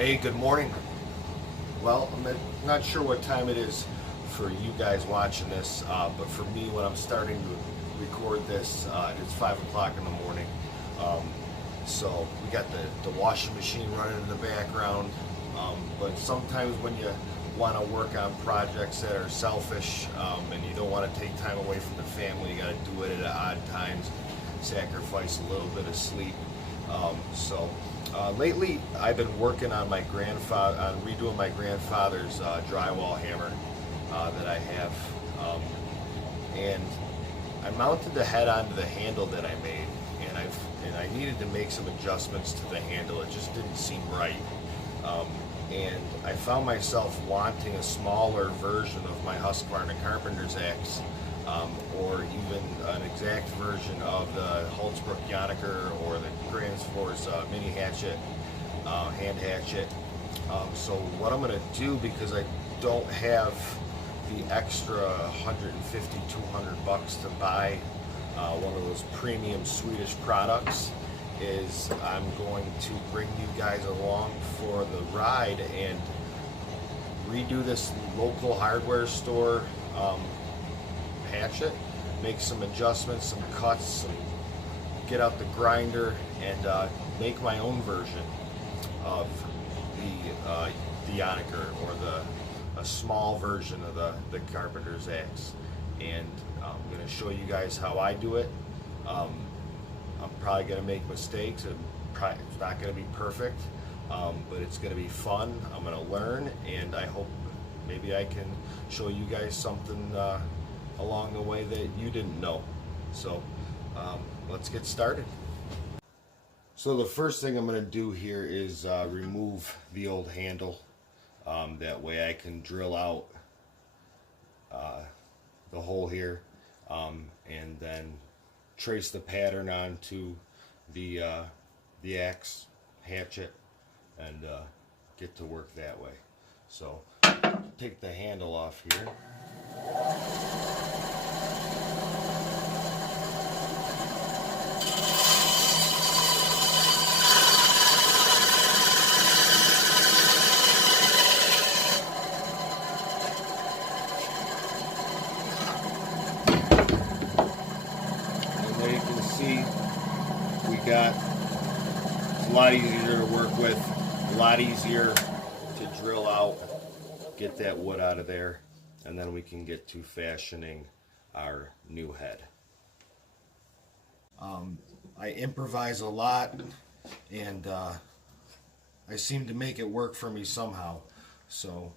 Hey, good morning. Well, I'm not sure what time it is for you guys watching this, but for me, when I'm starting to record this, it's 5 o'clock in the morning. So we got the washing machine running in the background, but sometimes when you want to work on projects that are selfish and you don't want to take time away from the family, you got to do it at odd times, sacrifice a little bit of sleep. Lately, I've been working on redoing my grandfather's drywall hammer that I have, and I mounted the head onto the handle that I made, and I needed to make some adjustments to the handle. It just didn't seem right, and I found myself wanting a smaller version of my Husqvarna Carpenter's axe, or even an exact version of the Jonaker or the Grand Force mini hatchet, hand hatchet. So what I'm going to do, because I don't have the extra 150, 200 bucks to buy one of those premium Swedish products, is I'm going to bring you guys along for the ride and redo this local hardware store hatchet, make some adjustments, some cuts, get out the grinder, and make my own version of the Jonaker, or a small version of the Carpenter's axe. And I'm going to show you guys how I do it. I'm probably going to make mistakes, and it's not going to be perfect, but it's going to be fun. I'm going to learn, and I hope maybe I can show you guys something along the way that you didn't know. So let's get started. So the first thing I'm going to do here is remove the old handle. That way I can drill out the hole here, and then trace the pattern onto the axe hatchet and get to work that way. So take the handle off here. It's a lot easier to work with, a lot easier to drill out, get that wood out of there, and then we can get to fashioning our new head. I improvise a lot, and I seem to make it work for me somehow. So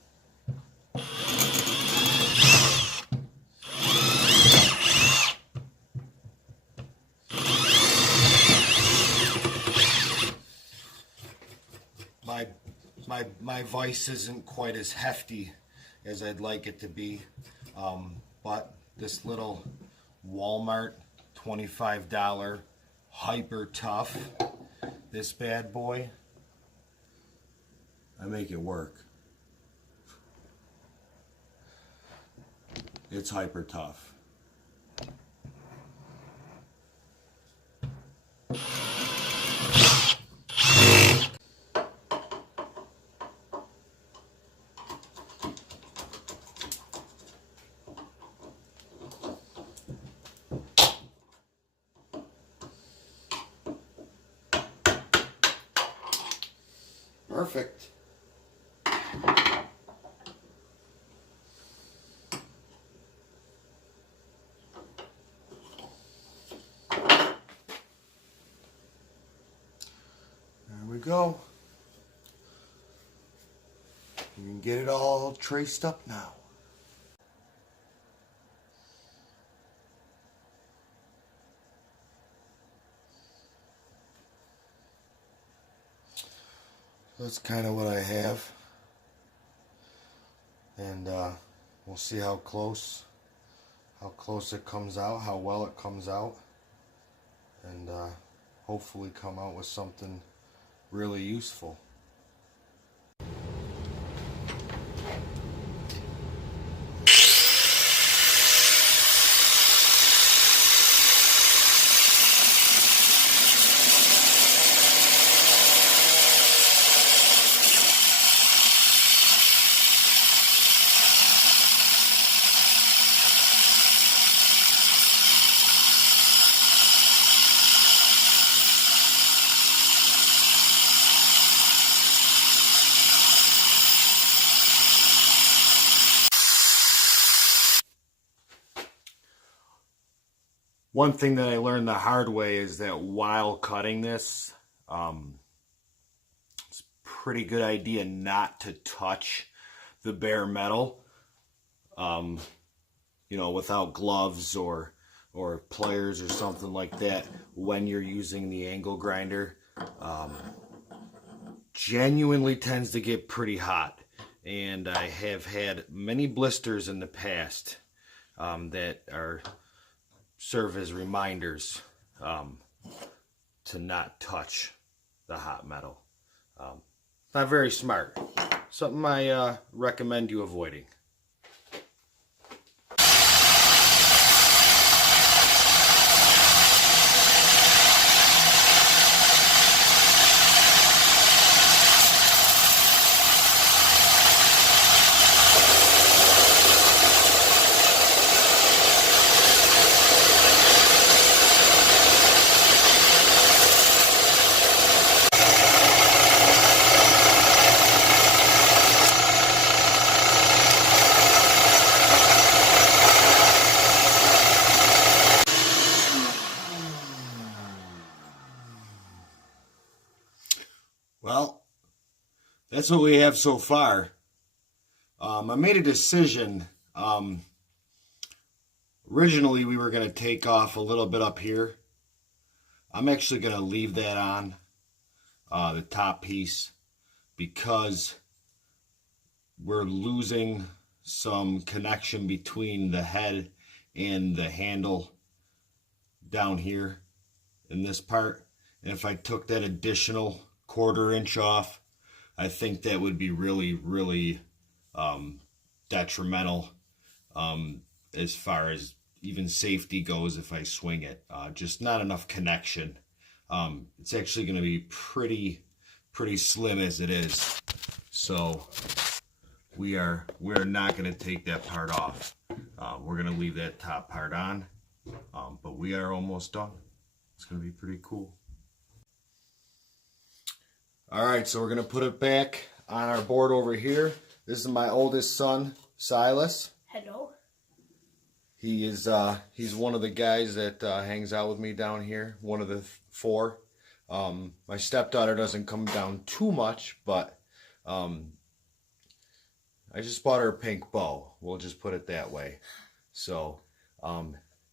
my voice isn't quite as hefty as I'd like it to be, but this little Walmart $25 Hyper Tough, this bad boy, I make it work. It's hyper tough. Perfect. There we go. You can get it all traced up now. That's kind of what I have, and we'll see how close it comes out, how well it comes out, and hopefully come out with something really useful. One thing that I learned the hard way is that while cutting this, it's a pretty good idea not to touch the bare metal, you know, without gloves or pliers or something like that when you're using the angle grinder. Genuinely tends to get pretty hot, and I have had many blisters in the past that serve as reminders to not touch the hot metal. Not very smart. Something I recommend you avoiding. Well, that's what we have so far. I made a decision. Originally, we were going to take off a little bit up here. I'm actually going to leave that on, the top piece, because we're losing some connection between the head and the handle down here in this part. And if I took that additional 1/4 inch off, I think that would be really detrimental as far as even safety goes if I swing it. Just not enough connection. It's actually going to be pretty slim as it is. So we're not going to take that part off. We're going to leave that top part on. But we are almost done. It's going to be pretty cool. Alright, so we're going to put it back on our board over here. This is my oldest son, Silas. Hello. He is he's one of the guys that hangs out with me down here, one of the 4. My stepdaughter doesn't come down too much, but I just bought her a pink bow. We'll just put it that way. So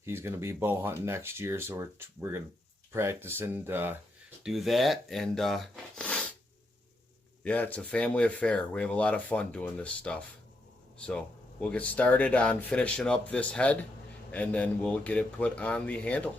he's going to be bow hunting next year, so we're going to practice and do that. And yeah, it's a family affair. We have a lot of fun doing this stuff. So we'll get started on finishing up this head, and then we'll get it put on the handle.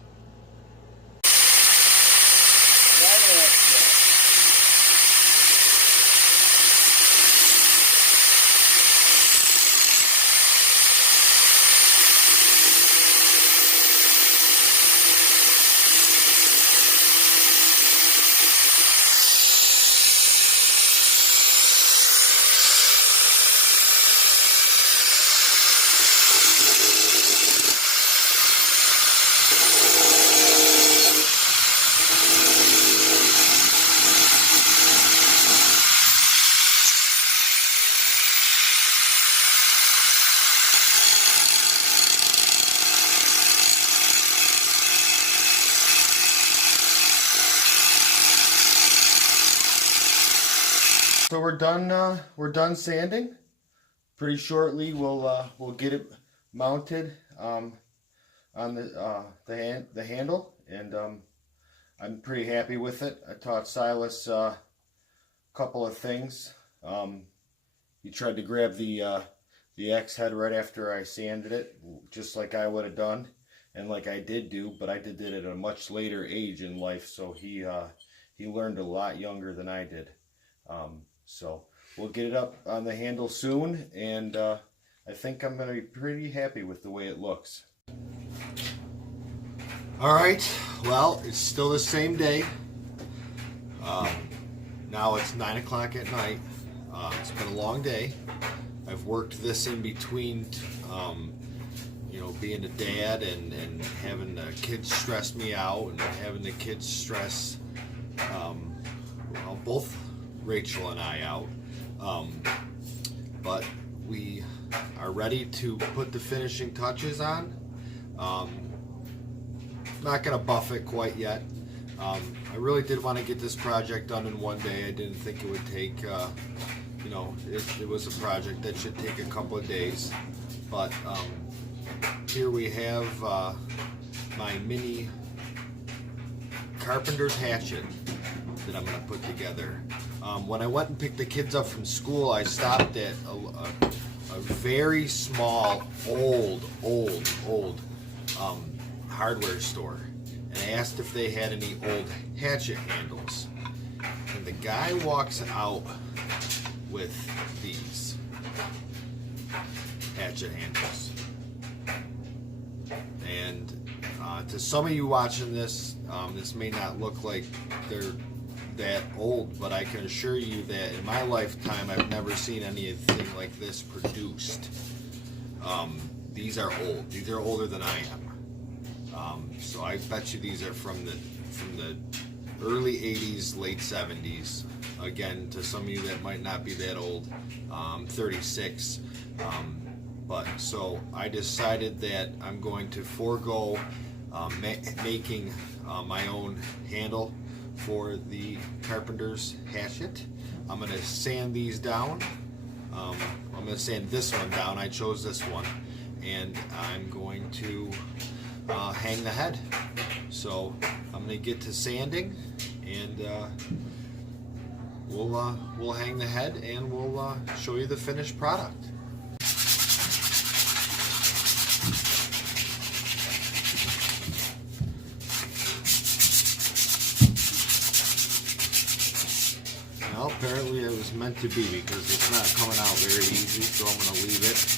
So we're done. We're done sanding. Pretty shortly, we'll get it mounted on the handle, and I'm pretty happy with it. I taught Silas a couple of things. He tried to grab the X head right after I sanded it, just like I would have done, and like I did do, but I did it at a much later age in life, so he learned a lot younger than I did. So we'll get it up on the handle soon, and I think I'm going to be pretty happy with the way it looks. Alright, well, it's still the same day. Now it's 9 o'clock at night. It's been a long day. I've worked this in between, you know, being a dad and having the kids stress me out, and having the kids stress well, both Rachel and I out. But we are ready to put the finishing touches on. not gonna buff it quite yet. I really did want to get this project done in one day. I didn't think it would take, you know, it was a project that should take a couple of days. But here we have my mini Carpenter's hatchet that I'm going to put together. When I went and picked the kids up from school, I stopped at a very small, old hardware store. And I asked if they had any old hatchet handles. And the guy walks out with these hatchet handles. And to some of you watching this, this may not look like they're that old, but I can assure you that in my lifetime I've never seen anything like this produced. These are old. These are older than I am. So I bet you these are from the early 80s, late 70s. Again, to some of you that might not be that old, 36. But so I decided that I'm going to forego making my own handle for the Carpenter's hatchet. I'm going to sand these down. I'm going to sand this one down. I chose this one, and I'm going to hang the head. So I'm going to get to sanding, and we'll hang the head, and we'll show you the finished product. Well, apparently it was meant to be, because it's not coming out very easy, so I'm going to leave it.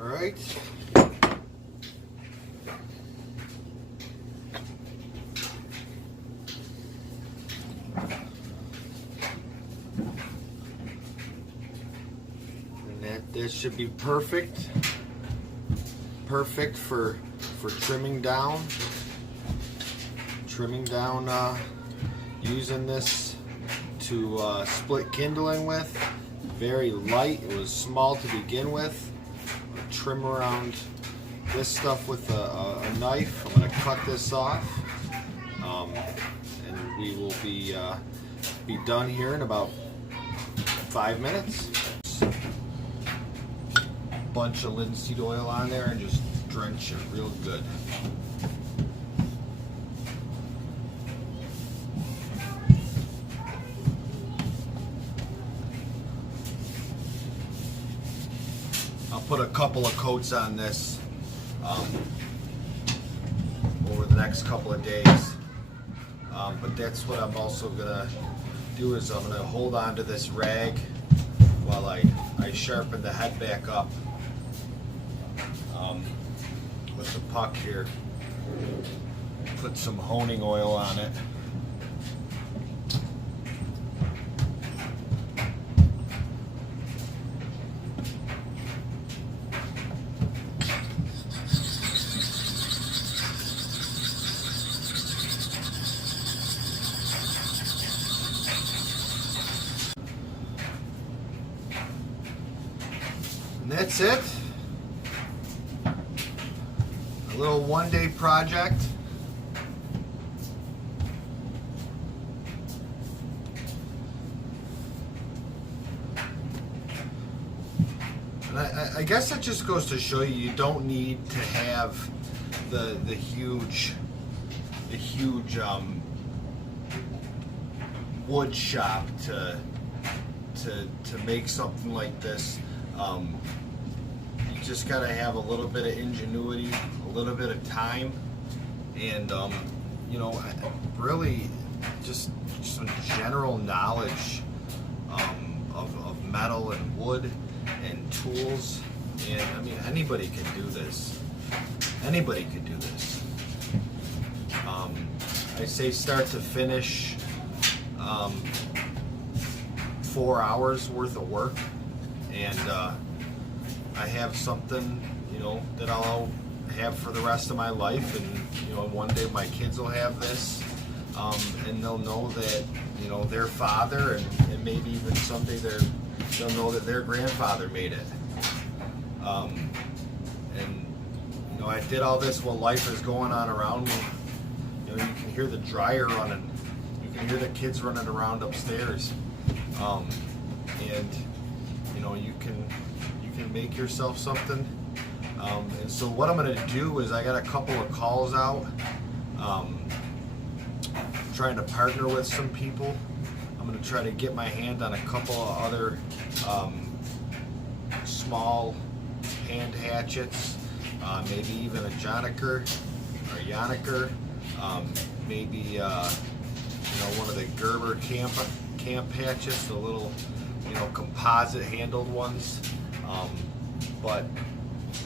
Alright. And that should be perfect. Perfect for trimming down. Using this to split kindling with. Very light. It was small to begin with. Trim around this stuff with a knife. I'm going to cut this off, and we will be done here in about 5 minutes. Bunch of linseed oil on there and just drench it real good. Put a couple of coats on this over the next couple of days, but that's what I'm also gonna do, is I'm gonna hold on to this rag while I sharpen the head back up with the puck here. Put some honing oil on it. And that's it. A little one-day project. And I guess that just goes to show you don't need to have the huge wood shop to make something like this. You just gotta have a little bit of ingenuity, a little bit of time, and you know, really just some general knowledge of metal and wood and tools. And I mean, anybody can do this. Anybody could do this. I say start to finish, 4 hours worth of work, and I have something, you know, that I'll have for the rest of my life. And you know, one day my kids will have this, and they'll know that, you know, their father, and maybe even someday they'll know that their grandfather made it. And you know, I did all this while life is going on around me. You know, you can hear the dryer running, you can hear the kids running around upstairs, and you know, you can make yourself something. And so what I'm going to do is, I got a couple of calls out, trying to partner with some people. I'm going to try to get my hand on a couple of other small hand hatchets, maybe even a Jonaker or Jonaker, maybe you know, one of the Gerber camp hatchets, the little, you know, composite handled ones. But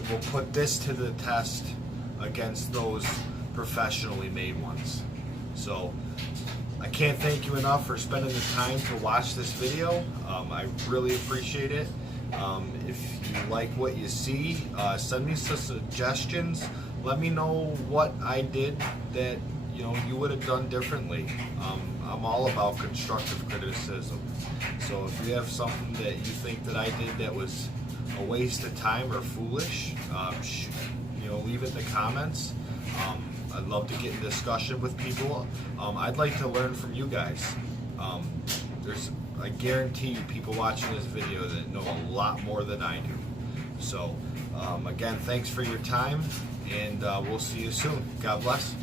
we'll put this to the test against those professionally made ones. So I can't thank you enough for spending the time to watch this video. I really appreciate it. If you like what you see, send me some suggestions. Let me know what I did that, you know, you would have done differently. I'm all about constructive criticism. So if you have something that you think that I did that was a waste of time or foolish, you know, leave it in the comments. I'd love to get in discussion with people. I'd like to learn from you guys. I guarantee you, people watching this video that know a lot more than I do. So again, thanks for your time, and we'll see you soon. God bless.